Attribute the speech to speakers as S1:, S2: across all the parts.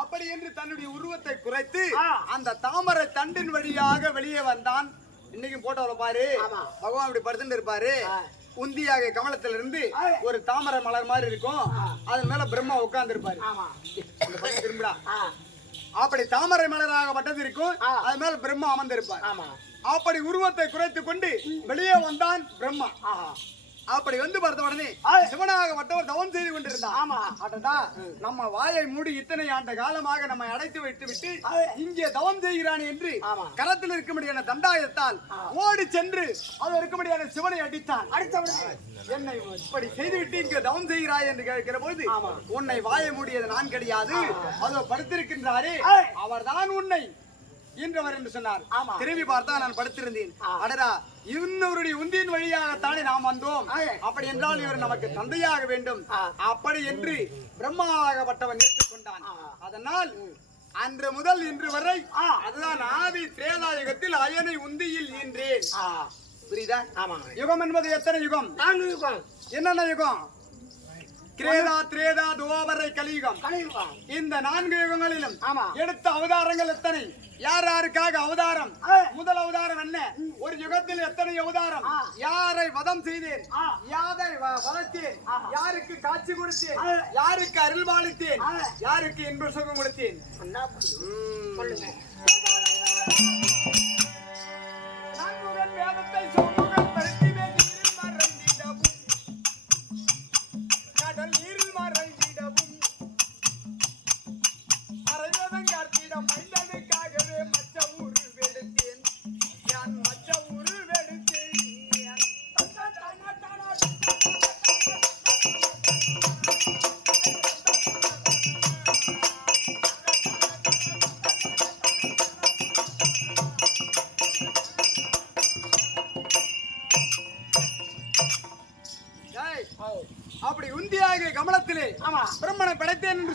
S1: அப்படி என்று தன்னுடைய உருவத்தை குறைத்து. அந்த தாமரை தண்டின் வழியாக வெளியே வந்தான். இன்னைக்கு போட்டோல பாரு. பகவான் இப்படி படுத்துட்டு இருப்பாரு. உந்தியாக கமலத்துல இருந்து. ஒரு தாமரை மலர் மாதிரி இருக்கும். அதன் மேல பிரம்மா உட்கார்ந்து இருப்பாரு திரும்பிடா. அப்படி தாமரை மலராக பட்டது இருக்கும். அது மேல பிரம்மா அமர்ந்திருப்பார். அப்படி உருவத்தை குறைத்துக் கொண்டு வெளியே வந்தான் பிரம்மா. அப்படி வந்து பார்த்த உடனே
S2: ஆ.
S1: சிவனாகப்பட்டவர் தவம் செய்து கொண்டிருந்தான்
S2: ஆமா.
S1: அடடா நம்ம வாயை மூடி இத்தனை ஆண்டு காலமாக நம்மை அடைத்து வைத்து விட்டு. இங்கே தவம் செய்கிறான் என்று. கரத்தில் இருக்கும்படியான தண்டாயத்தால் ஓடி சென்று அது இருக்கும்படியான சிவனை அடித்தான் என்னை இப்படி செய்துவிட்டு இங்கு தவம் செய்கிறாய் என்று கேட்கிற போது. உன்னை வாய மூடியது நான் கிடையாது அதோ படுத்திருக்கின்றாரே. அவர்தான் உன்னை ஈன்றவர் என்று சொன்னார். திரும்பி பார்த்தா நான் படுத்திருந்தேன்
S2: ஆ.
S1: அடடா இன்னொருடைய உந்தியின் வழியாகத்தானே நாம் வந்தோம். அப்படி என்றால் இவர் நமக்கு தந்தையாக வேண்டும். அப்படி என்று பிரம்மாவாகப்பட்டவன் ஏற்றுக்கொண்டான். அதனால் அன்று முதல் இன்று வரை. அதுதான் ஆதி திரேதாயுகத்தில் அயனை உந்தியில் ஈன்றேன் புரியுதா
S2: ஆமா
S1: யுகம் என்பது எத்தனை யுகம்
S2: நான்கு யுகம்
S1: என்னென்ன யுகம் கிரேதா திரேதா துவாபரை கலியுகம். இந்த நான்கு யுகங்களிலும். எடுத்த அவதாரங்கள் எத்தனை? யார் யாருக்காக அவதாரம். முதல் அவதாரம் என்ன? ஒரு யுகத்தில் எத்தனை அவதாரம். யாரை வதம் செய்தேன். யாரை வளர்த்தேன். யாருக்கு காட்சி கொடுத்தேன். யாருக்கு அருள்பாலித்தேன். யாருக்கு இன்ப சுகம் கொடுத்தேன்?
S2: சொல்லுங்க.
S1: வேதத்தை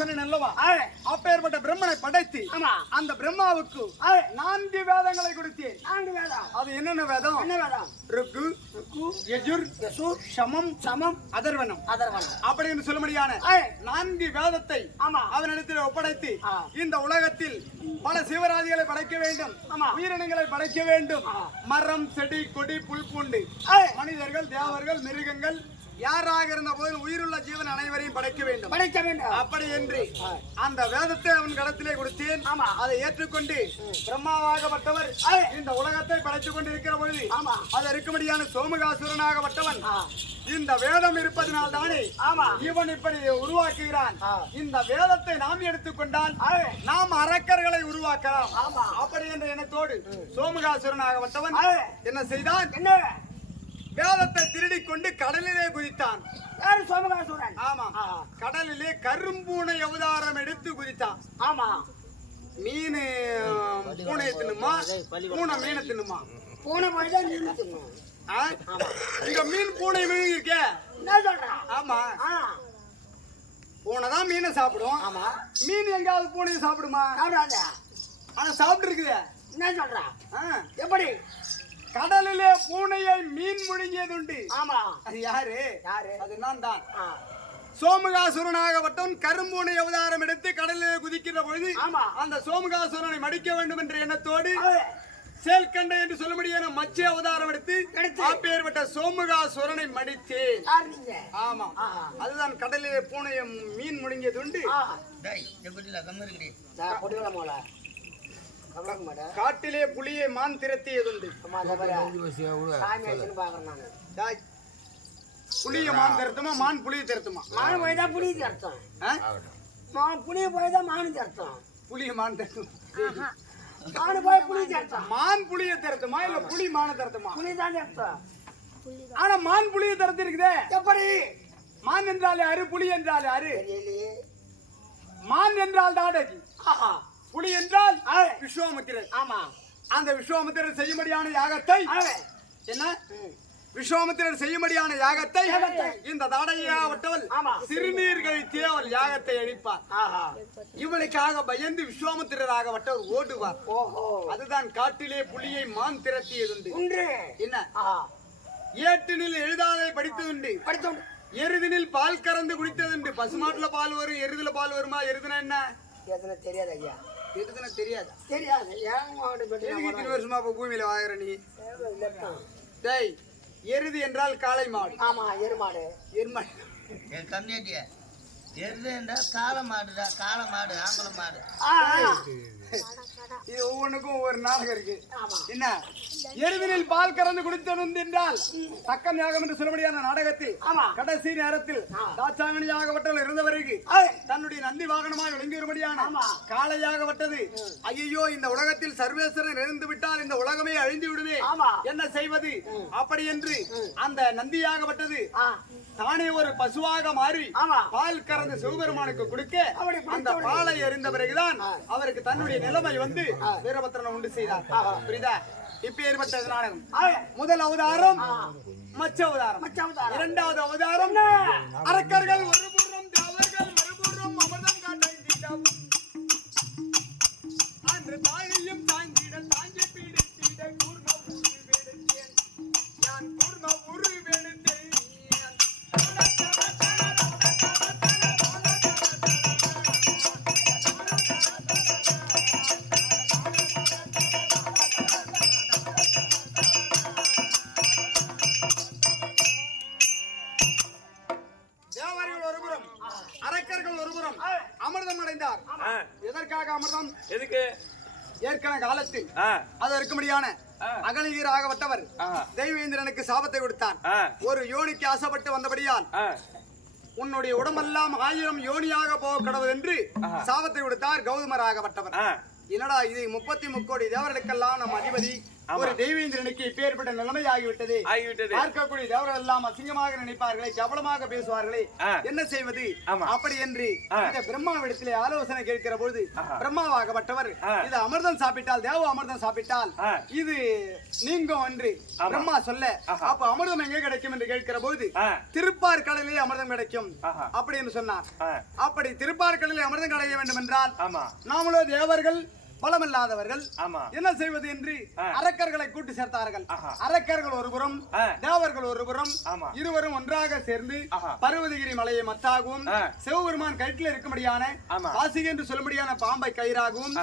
S1: சொன்னேன் அல்லவா அப்பேற்பட்ட பிரம்மனை படைத்து
S2: ஆமா.
S1: அந்த பிரம்மாவுக்கு நான்கு வேதங்களை கொடுத்தேன்.
S2: நான்கு வேதம்.
S1: அது என்னென்ன வேதம்?
S2: என்ன வேதம்?
S1: ருக்கு
S2: ருக்கு
S1: யஜுர்
S2: யசூர்
S1: சமம்
S2: சமம்
S1: அதர்வனம்.
S2: அதர்வனம்.
S1: அப்படி என்று சொல்லும்படியான நான்கு வேதத்தை
S2: ஆமா.
S1: அவனிடத்தில் ஒப்படைத்து. இந்த உலகத்தில் பல சிவராதிகளை படைக்க வேண்டும்.
S2: ஆமா.
S1: உயிரினங்களை படைக்க வேண்டும். மரம் செடி கொடி புல் பூண்டு. மனிதர்கள் தேவர்கள் மிருகங்கள் யாராக இருந்த போதிலும் உயிருள்ள ஜீவன் அனைவரையும் படைக்க வேண்டும்.
S2: படைக்க வேண்டும்.
S1: அப்படி என்று அந்த வேதத்தை அவன் கடத்திலே கொடுத்தேன்.
S2: ஆமா.
S1: அதை ஏற்றுக்கொண்டு பிரம்மாவாகப்பட்டவர். இந்த உலகத்தை படைத்துக் கொண்டிருக்கிற பொழுது
S2: ஆமா.
S1: அது இருக்கும்படியான சோமகாசுரனாகப்பட்டவன். இந்த வேதம் இருப்பதனால் தானே
S2: ஆமா.
S1: இவன் இப்படி உருவாக்குகிறான். இந்த வேதத்தை நாம் எடுத்துக்கொண்டால் நாம் அரக்கர்களை உருவாக்கலாம்.
S2: ஆமா.
S1: அப்படி என்ற எண்ணத்தோடு சோமகாசுரனாகப்பட்டவன். என்ன செய்தான்?
S2: என்ன?
S1: வேதத்தை திருடிக் கொண்டு கடலிலே குதித்தான்.
S2: யாரு சோமகாசுரன்
S1: ஆமா. கடலிலே கரும்பூனை அவதாரம் எடுத்து குதித்தான்.
S2: ஆமா.
S1: மீன் பூனை தின்னுமா பூனை மீனை தின்னுமா
S2: பூனை போய் தான் நின்று தின்னும்
S1: ஆ? இங்க மீன் பூனை மீன் இருக்கே
S2: என்ன சொல்றா?
S1: ஆமா.
S2: ஆ.
S1: பூனை தான் மீனை சாப்பிடும்.
S2: ஆமா.
S1: மீன் எங்காவது பூனையை சாப்பிடுமா?
S2: சாப்பிடாத.
S1: ஆனா சாப்பிட்டு இருக்குதே
S2: என்ன சொல்றா?
S1: ஆ.
S2: எப்படி?
S1: கடலிலே பூனையை மீன் முழுங்கியதுண்டு
S2: ஆமா.
S1: அது யாரு?
S2: யாரு?
S1: அது நான் தான் சோமகாசுரனாகப்பட்டவன் கரும்பூனை அவதாரம் எடுத்து கடலிலே குதிக்கிற பொழுது
S2: ஆமா.
S1: அந்த சோமகாசுரனை மடிக்க வேண்டும் என்ற எண்ணத்தோடு. சேல்கண்டை என்று சொல்ல முடியாத மச்ச அவதாரம் எடுத்து. அப்பேற்பட்ட சோமகாசுரனை மடித்தேன். ஆமா. அதுதான் கடலிலே பூனையை மீன் முழுங்கியதுண்டு
S3: காட்டிலே
S1: புலியை மான் திரத்தியதுண்டு புலிய மான் திரத்துமா மான் புலியை திரத்துமா
S2: மானு போய் தான் புளியுது அர்த்தம்
S1: ஆ?
S2: மா புளிய போய் தான் மானுது அர்த்தம்
S1: புலிய மான் திரத்துமா
S2: மானு போய் புளியுது அர்த்தம்
S1: மான் புலிய திரத்துமா இல்ல புலி மான திரத்துமா
S2: புளி தான் அர்த்தம்
S1: ஆனா மான் புலிய திரத்து இருக்குதே
S2: எப்படி?
S1: மான் என்றால் யாரு புலி என்றால் யாரு
S2: தெரியலையே.
S1: மான் என்றால் தாடகி
S2: ஆஹா.
S1: புலி என்றால்
S2: ஆ.
S1: விஸ்வாமித்திரர்
S2: ஆமா.
S1: அந்த விஸ்வாமித்திரர் செய்யும்படியான யாகத்தை. என்ன. விஸ்வாமித்திரர் செய்யும்படியான யாகத்தை. இந்த தாடையாவட்டவள். சிறுநீர் கழித்தே அவள் யாகத்தை அழிப்பார் இவளுக்காக பயந்து விஸ்வாமித்திரராகப்பட்டவர் ஓடுவார். அதுதான் காட்டிலே புலியை மான் திரட்டியதுண்டு. என்ன? ஏட்டினில் எழுதாதை படித்ததுண்டு.
S2: படித்தோம்
S1: எருதினில் பால் கறந்து குடித்ததுண்டு. பசுமாட்டுல பால் வரும் எருதுல பால் வருமா? எருதுனா என்ன?
S2: தெரியாது ஐயா.
S1: எதுக்குன்னு தெரியாது?
S2: தெரியாது.
S1: இத்தனை வருஷமா இப்ப பூமியில வாங்குற நீ? டேய் எருது என்றால் காளை மாடு.
S2: ஆமா எருமாடு.
S1: எருமாடு.
S3: என் கம்மியாட்டிய எருதுண்டா காளை மாடுடா காளை மாடு ஆம்பளை மாடு.
S1: இது ஒவ்வொன்றுக்கும் ஒவ்வொரு நாடகம் இருக்கு. என்ன? எருதினில் பால் கறந்து குடித்தது என்றால் தக்க ஞாகம் என்று சொல்லபடியான நாடகத்தில் கடைசி நேரத்தில் தாச்சாங்கனியாகப்பட்டவள் இருந்தவருக்கு தன்னுடைய நந்தி வாகனமாக விளங்கி வரும்படியான
S2: ஆமா.
S1: காளையாகப்பட்டது ஐயோ இந்த உலகத்தில் சர்வேஸ்வரன் இருந்து விட்டால் இந்த உலகமே அழிந்து விடுவே என்ன செய்வது? அப்படி என்று அந்த நந்தியாகப்பட்டது தானே ஒரு பசுவாக மாறி பால் கறந்து சிவபெருமானுக்கு கொடுக்க அந்த பாலை அறிந்த பிறகுதான் அவருக்கு தன்னுடைய நிலைமை வந்து வீரபத்திரனை உண்டு செய்தார். புரியுதா? இப்ப ஏற்பட்டது நாடகம். முதல் அவதாரம் மச்ச அவதாரம். இரண்டாவது அவதாரம் அரக்கர்கள் ஒரு புறம் தேவர்கள் மறுபுறம் அமிர்தம் காட்டைந்திடம் காலத்தில்
S4: ஆ,
S1: அது இருக்கும்படியான
S4: ஆ.
S1: அகலிகராகப்பட்டவர்
S4: ஆ,
S1: தெய்வேந்திரனுக்கு சாபத்தை கொடுத்தான். ஒரு யோனிக்கு ஆசைப்பட்டு வந்தபடியால் உன்னுடைய உடம்பெல்லாம் ஆயிரம் யோனியாக போக கடவுள் என்று. சாபத்தை கொடுத்தார் கௌதமராகப்பட்டவர் என்னடா இது முப்பத்தி முக்கோடி தேவர்களுக்கெல்லாம் நம் அதிபதி ஒரு தெய்வேந்திரனுக்கு இப்பேற்பட்ட நிலைமை ஆகிவிட்டது
S4: ஆகிவிட்டது
S1: பார்க்கக்கூடிய தேவர்கள் எல்லாம் அசிங்கமாக நினைப்பார்களே கவலமாக பேசுவார்களே. என்ன செய்வது. அப்படி என்று. இந்த பிரம்மாவிடத்திலே ஆலோசனை கேட்கிற பொழுது. பிரம்மாவாகப்பட்டவர். இது அமிர்தம் சாப்பிட்டால் தேவ அமிர்தம் சாப்பிட்டால். இது நீங்கும் என்று. பிரம்மா சொல்ல. அப்ப அமிர்தம் எங்கே கிடைக்கும் என்று கேட்கிற போது திருப்பார் கடலிலே அமிர்தம் கிடைக்கும். அப்படி என்று சொன்னார் அப்படி திருப்பார் கடலில் அமிர்தம் கிடைக்க வேண்டும் என்றால் நாமளோ தேவர்கள் பலமில்லாதவர்கள் என்ன செய்வது என்று. அரக்கர்களை கூட்டி சேர்த்தார்கள். அரக்கர்கள் ஒருபுறம். தேவர்கள் ஒருபுறம். இருவரும் ஒன்றாக சேர்ந்து. பர்வதகிரி மலையை மத்தாகவும். சிவபெருமான் கயிற்றில் இருக்கும்படியான. காசி என்று சொல்லும்படியான பாம்பை கயிறாகவும்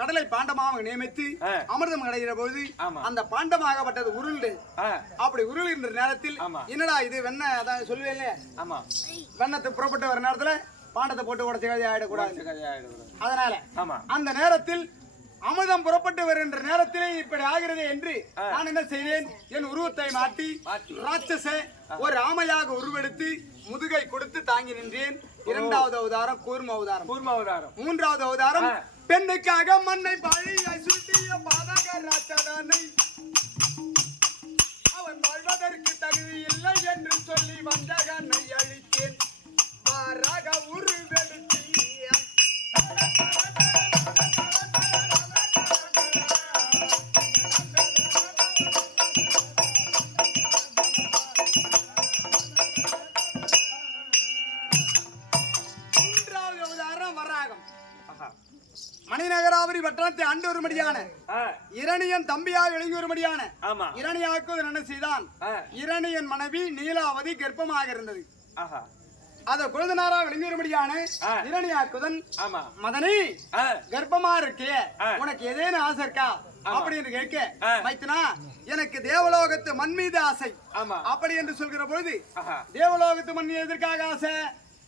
S1: கடலை பாண்டமாக நியமித்து. அமிர்தம் கிடைக்கிற போது. அந்த பாண்டமாகப்பட்டது உருண்டு அப்படி உருளுகின்ற நேரத்தில்
S4: ஆமா.
S1: என்னடா இது வெண்ண அதான் சொல்லுவேன் வெண்ணத்தை புறப்பட்டு வர நேரத்துல பாண்டத்தை போட்டு உடச்சி ஆயிடக்கூடாது.
S4: கதையாயிடக்கூடாது.
S1: அதனால
S4: ஆமா.
S1: அந்த நேரத்தில் அமிர்தம் புறப்பட்டு வருகின்ற நேரத்திலே இப்படி ஆகிறது என்று நான் என்ன செய்தேன்? என் உருவத்தை மாற்றி
S4: மாற்றி.
S1: ராட்சச ஒரு ஆமையாக உருவெடுத்து முதுகை கொடுத்து தாங்கி நின்றேன். இரண்டாவது அவதாரம் கூர்ம அவதாரம்.
S4: கூர்ம அவதாரம்.
S1: மூன்றாவது அவதாரம். பெண்ணுக்காக மண்ணை பழியை சுட்டிய பாதக ராட்சதனை ஆண்டு வரும்படியான இரணியன் தம்பியாக விளங்கி வரும்படியான
S4: ஆமா
S1: இரணியாக்கு என்ன செய்தான்? இரணியன் மனைவி நீலாவதி கர்ப்பமாக இருந்தது அத குழந்தனாரா விளங்கி வரும்படியான
S4: ஆ.
S1: இரணியாக்குதன் மதனி கர்ப்பமா இருக்கே. உனக்கு ஏதேனும் ஆசை இருக்கா? அப்படின்னு கேட்க. மைத்தனா எனக்கு தேவலோகத்து மண் மீது ஆசை.
S4: ஆமா.
S1: அப்படி என்று சொல்கிற பொழுது தேவலோகத்து மண் எதற்காக ஆசை?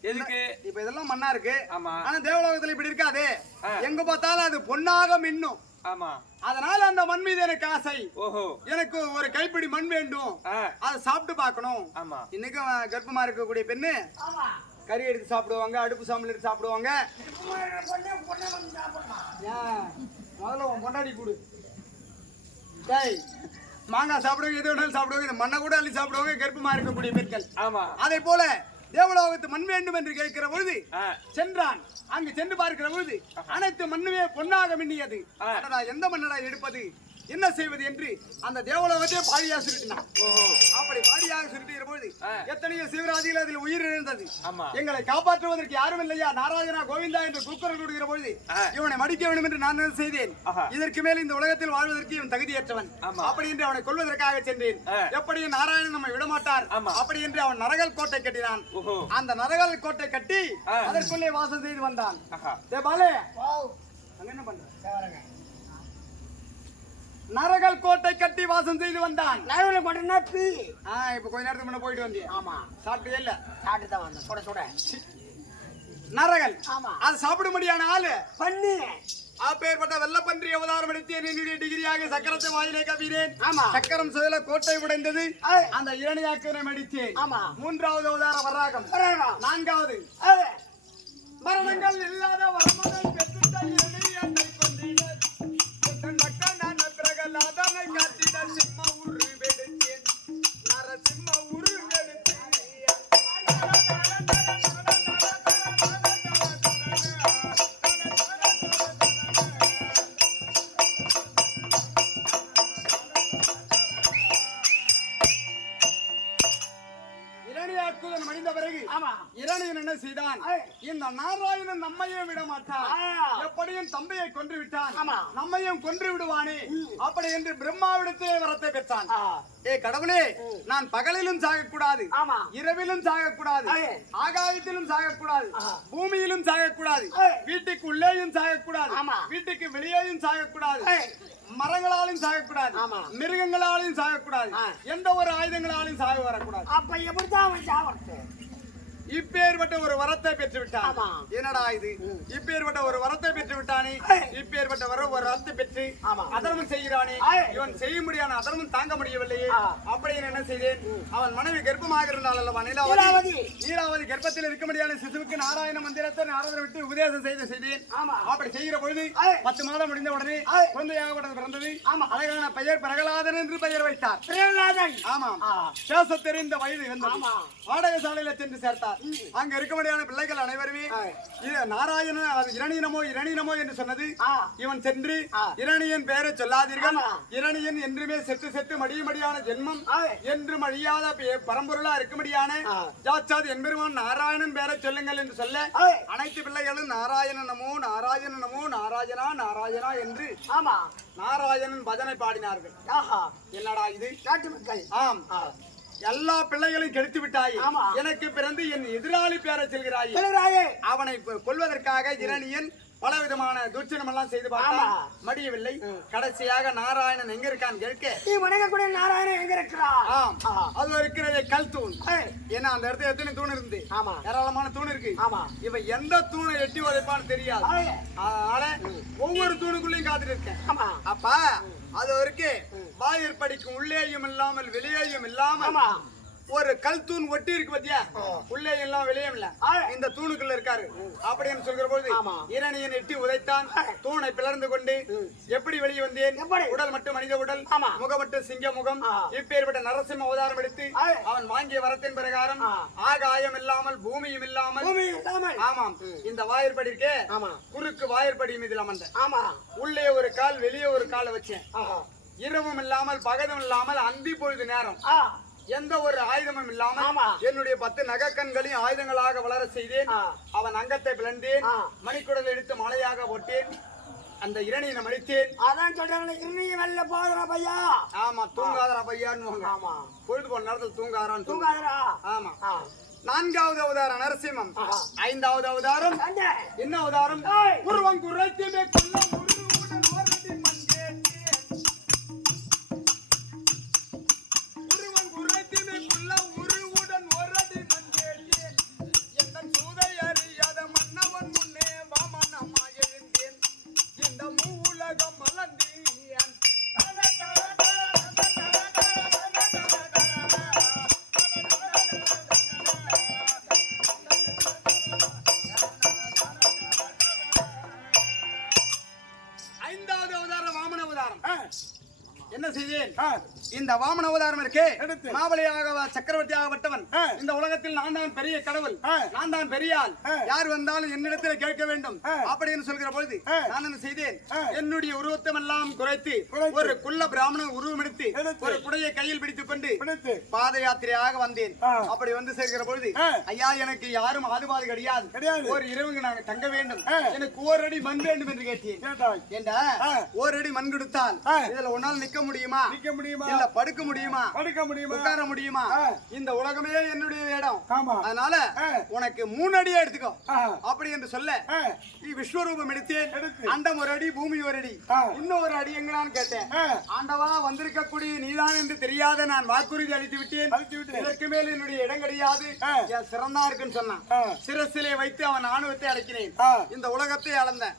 S4: எதுக்கு?
S1: இப்ப இதெல்லாம் மண்ணா இருக்கு.
S4: ஆமா.
S1: ஆனா தேவலோகத்துல இப்படி இருக்காது.
S4: ஆ.
S1: எங்க பார்த்தாலும் அது பொன்னாக மின்னும்.
S4: ஆமா.
S1: அதனால அந்த மண் மீது எனக்கு ஆசை.
S4: ஓஹோ.
S1: எனக்கு ஒரு கைப்பிடி மண் வேண்டும்.
S4: ஆ,
S1: அதை சாப்பிட்டு பார்க்கணும்.
S4: ஆமா.
S1: இன்னைக்கும் கர்ப்பமா இருக்கக்கூடிய பெண்ணு.
S2: ஆமா.
S1: கறி எடுத்து சாப்பிடுவாங்க அடுப்பு சாம்பல் எடுத்து சாப்பிடுவாங்க. முதல்ல உன் பொண்டாடி கொடு. டேய் மாங்காய் சாப்பிடுவாங்க எது வேணாலும் சாப்பிடுவாங்க இந்த மண்ணை கூட அள்ளி சாப்பிடுவாங்க கர்ப்பமா இருக்கக்கூடிய பெண்கள்.
S4: ஆமா.
S1: அதே போல தேவலோகத்து மண் வேண்டும் என்று கேட்கிற பொழுது சென்றான். அங்கு சென்று பார்க்கிற பொழுது அனைத்து மண்ணுமே பொன்னாக மின்னியது. எந்த மண்ணடா எடுப்பது? என்ன செய்வது என்று அந்த தேவலோகத்தை பாடியாக சுருட்டினான். அப்படி பாடியாக சுருட்டுகிற பொழுது எத்தனையோ சிவராஜிகள் அதில் உயிர் இழந்தது. எங்களை காப்பாற்றுவதற்கு யாரும் இல்லையா? நாராயணா கோவிந்தா என்று கூக்குரல் கொடுக்கிற பொழுது இவனை மடிக்க வேண்டும் என்று நான் என்ன செய்தேன்? இதற்கு மேல் இந்த உலகத்தில் வாழ்வதற்கு இவன் தகுதியற்றவன். அப்படி என்று அவனை கொல்வதற்காக சென்றேன். எப்படி நாராயணன் நம்மை விடமாட்டார். அப்படி என்று அவன் நரகல் கோட்டை கட்டினான். அந்த நரகல் கோட்டை கட்டி அதற்குள்ளே வாசம் செய்து வந்தான். அங்க என்ன பண்ற? நரகல் கோட்டை கட்டி வாசம் செய்து வந்தான்.
S2: நடுவில் கொண்டனா பீ
S1: ஆ இப்ப கொஞ்ச நேரத்துக்கு முன்ன போயிட்டு வந்தியா.
S2: ஆமா.
S1: சாப்பிட்டே இல்ல?
S2: சாப்பிட்டு தான் வந்தேன். சுட சுட.
S1: நரகல்
S2: ஆமா.
S1: அது சாப்பிடும்படியான ஆளு.
S2: பண்ணு.
S1: அப்பேற்பட்ட வெள்ளப்பன்றி அவதாரம் எடுத்து என்னுடைய டிகிரியாக சக்கரத்தை வாயிலே கவினேன்
S2: ஆமா.
S1: சக்கரம் சுழல கோட்டை உடைந்தது. அந்த இரணியாக்கனை மடித்தேன்
S2: ஆமா.
S1: மூன்றாவது அவதார வராகம். நான்காவது. மரணங்கள் இல்லாத இந்த நாராயணன் நம்மையும் விட மாட்டான். எப்படியும் தம்பியை கொன்று விட்டான். நம்மையும் கொன்று விடுவானே அப்படி என்று பிரம்மாவிடத்தே வரத்தை பெற்றான் ஏ கடவுளே நான் பகலிலும் சாகக்கூடாது இரவிலும் சாகக்கூடாது. ஆகாயத்திலும் சாகக்கூடாது. பூமியிலும் சாகக்கூடாது. வீட்டுக்கு உள்ளேயும் சாகக்கூடாது. வீட்டுக்கு வெளியேயும் சாகக்கூடாது. மரங்களாலும் சாகக்கூடாது. மிருகங்களாலும் சாகக்கூடாது. எந்த ஒரு ஆயுதங்களாலும் சாக வரக்கூடாது
S2: அப்ப எப்படித்தான் அவன் சாவறது
S1: இப்பேற்பட்ட ஒரு வரத்தை பெற்று விட்டான். என்னடா இது இப்பேற்பட்ட ஒரு வரத்தை பெற்று விட்டானே. இப்பேற்பட்ட வர ஒரு வரத்தை பெற்று. அதர்மம் செய்கிறானே. இவன் செய்ய முடியாத அதர்மம் தாங்க முடியவில்லையே
S2: ஆ.
S1: அப்படின்னு என்ன செய்தேன் அவன் மனைவி கர்ப்பமாக இருந்தாள் அல்லவா நீலாவதி
S2: நீலாவதி.
S1: கர்ப்பத்தில் இருக்க முடியாத சிசுவுக்கு நாராயண மந்திரத்தை நாரதரை விட்டு உபதேசம் செய்து செய்தேன் அப்படி செய்கிற பொழுது. பத்து மாதம் முடிந்த உடனே. குழந்தையாக பிறந்தது
S2: ஆமா.
S1: அழகான பெயர் பிரகலாதன் என்று பெயர் வைத்தார்
S2: பிரகலாதன்
S1: ஆமாம். பேச தெரிந்த வயது. வாடகை சாலையில சென்று சேர்த்தார் அங்க இருக்க முடியாத பிள்ளைகள் அனைவருமே நாராயணன் அது இரணியனமோ இரணியனமோ என்று சொன்னது இவன் சென்று. இரணியன் பெயரை சொல்லாதீர்கள். இரணியன் என்றுமே செத்து செத்து மடியுமடியான ஜென்மம். என்றும் அழியாத பரம்பொருளா இருக்கும்படியான. ஜாச்சாத் என்பெருமான் நாராயணன் பெயரை சொல்லுங்கள் என்று சொல்ல. அனைத்து பிள்ளைகளும் நாராயண நமோ நாராயண நாராயணா என்று
S2: ஆமா
S1: நாராயணன் பஜனை பாடினார்கள்
S2: ஆஹா
S1: என்னடா இது
S2: நாட்டு மக்கள்
S1: ஆம்
S2: ஆ.
S1: எல்லா பிள்ளைகளையும் கெடுத்து விட்டாய். எனக்கு பிறந்து என் எதிராளி பேரை செல்கிறாய். அவனை கொ- கொல்வதற்காக இரணியன் பல விதமான துர்ச்சனம் எல்லாம் செய்து பார்த்தான்
S2: ஆமா.
S1: மடியவில்லை. கடைசியாக நாராயணன் எங்க இருக்கான்னு கேட்க.
S2: நீ வணங்கக்கூடிய நாராயணன் எங்க இருக்கிறா
S1: ஆம். அது இருக்கிறதே கல் தூண். ஏன்னா அந்த இடத்துல எத்தனை தூண் இருந்து?
S2: ஆமா.
S1: ஏராளமான தூண் இருக்கு.
S2: ஆமா.
S1: இவன் எந்த தூணை எட்டி உதைப்பான்னு தெரியாது. அதனால ஒவ்வொரு தூணுக்குள்ளேயும் காத்துட்டு இருக்கேன்.
S2: ஆமா.
S1: அப்பா அது இருக்கு. வாயிற் படிக்கும் உள்ளேயும் இல்லாமல் வெளியேயும் இல்லாமல் ஒரு கல் தூண் ஒட்டி இருக்கு பாத்தியா. உள்ளே எல்லாம் வெளியே இல்ல. இந்த தூணுக்குள்ள இருக்காரு. அப்படின்னு சொல்கிற
S2: ஆமா.
S1: இரணியன் எட்டி உதைத்தான். தூணை பிளர்ந்து கொண்டு எப்படி வெளியே வந்தேன்? உடல் மட்டும் மனித உடல். முகம் மட்டும் சிங்க முகம். இப்பேற்பட்ட நரசிம்ம அவதாரம் எடுத்து. அவன் வாங்கிய வரத்தின் பிரகாரம். ஆகாயம் இல்லாமல் பூமியும் இல்லாமல் ஆமாம். இந்த வாயிற்படி இருக்கே குறுக்கு வாயிற்படியும் இதில் அமர்ந்த.
S2: ஆமா.
S1: உள்ளே ஒரு கால் வெளியே ஒரு காலை வச்சேன். இரவும் இல்லாமல் பகலும் இல்லாமல் அந்தி பொழுது நேரம். எந்த ஒரு ஆயுதமும் இல்லாமல்
S2: ஆமா.
S1: என்னுடைய பத்து நகக்கண்களையும் ஆயுதங்களாக வளர செய்தேன். அவன் அங்கத்தை பிளந்தேன். மணிக்குடல் எடுத்து மலையாக ஒட்டேன் அந்த இரணியனை மடித்தேன்
S2: அதான் சொல்றாங்களே இருநீ வெள்ள போதுற பையா.
S1: ஆமா தூங்காதரா பையான்னு
S2: ஆமா.
S1: பொழுது போன நேரத்தில் தூங்காரான்னு தூங்க
S2: தூங்காதரா
S1: ஆமா. நான்காவது அவதாரம் நரசிம்மம். ஐந்தாவது அவதாரம். என்ன அவதாரம். உருவம் குறைத்துமே கொல்ல ஆதாரம் என்ன செய்தேன் இந்த வாமன அவதாரம் இருக்கே
S2: எடுத்து.
S1: மாவலியாக சக்கரவர்த்தியாகப்பட்டவன். இந்த உலகத்தில் நான் தான் பெரிய கடவுள். நான் தான் பெரிய ஆள்
S2: ஆ.
S1: யார் வந்தாலும் என்னிடத்தில் கேட்க வேண்டும். அப்படின்னு சொல்கிற பொழுது. நான் என்ன செய்தேன். என்னுடைய உருவத்தம் எல்லாம் குறைத்து. ஒரு குள்ள பிராமணன் உருவம் எடுத்து. ஒரு குடையை கையில் பிடித்துக் கொண்டு பாத யாத்திரையாக வந்தேன். அப்படி வந்து சேர்க்கிற பொழுது. ஐயா எனக்கு யாரும் ஆதுபாது கிடையாது
S2: கிடையாது.
S1: ஒரு இரவுக்கு நாங்க தங்க வேண்டும். எனக்கு ஓரடி மண் வேண்டும் என்று கேட்டேன் ஏண்டா. ஓரடி மண் கொடுத்தால். இதுல உன்னால் நிக்க முடியுமா?
S2: நிக்க முடியுமா?
S1: இல்ல படுக்க முடியுமா?
S2: படுக்க முடியுமா?
S1: உட்கார முடியுமா. இந்த உலகமே என்னுடைய இடம்.
S2: ஆமா.
S1: அதனால. உனக்கு மூணு அடியா எடுத்துக்கோ அப்படி என்று சொல்ல விஸ்வரூபம் எடுத்தேன்.
S2: எடுத்து.
S1: அண்டம் ஒரு அடி பூமி ஒரு அடி. இன்னும் ஒரு அடி எங்களான்னு கேட்டேன். ஆண்டவா வந்திருக்கக்கூடிய நீதான் என்று தெரியாத நான் வாக்குறுதி அளித்து விட்டேன். இதற்கு மேல் என்னுடைய இடம் கிடையாது. சிறந்தா இருக்குன்னு சொன்னான். சிரசிலே வைத்து அவன் ஆணுவத்தை அடக்கினேன். இந்த உலகத்தை அளந்தேன்.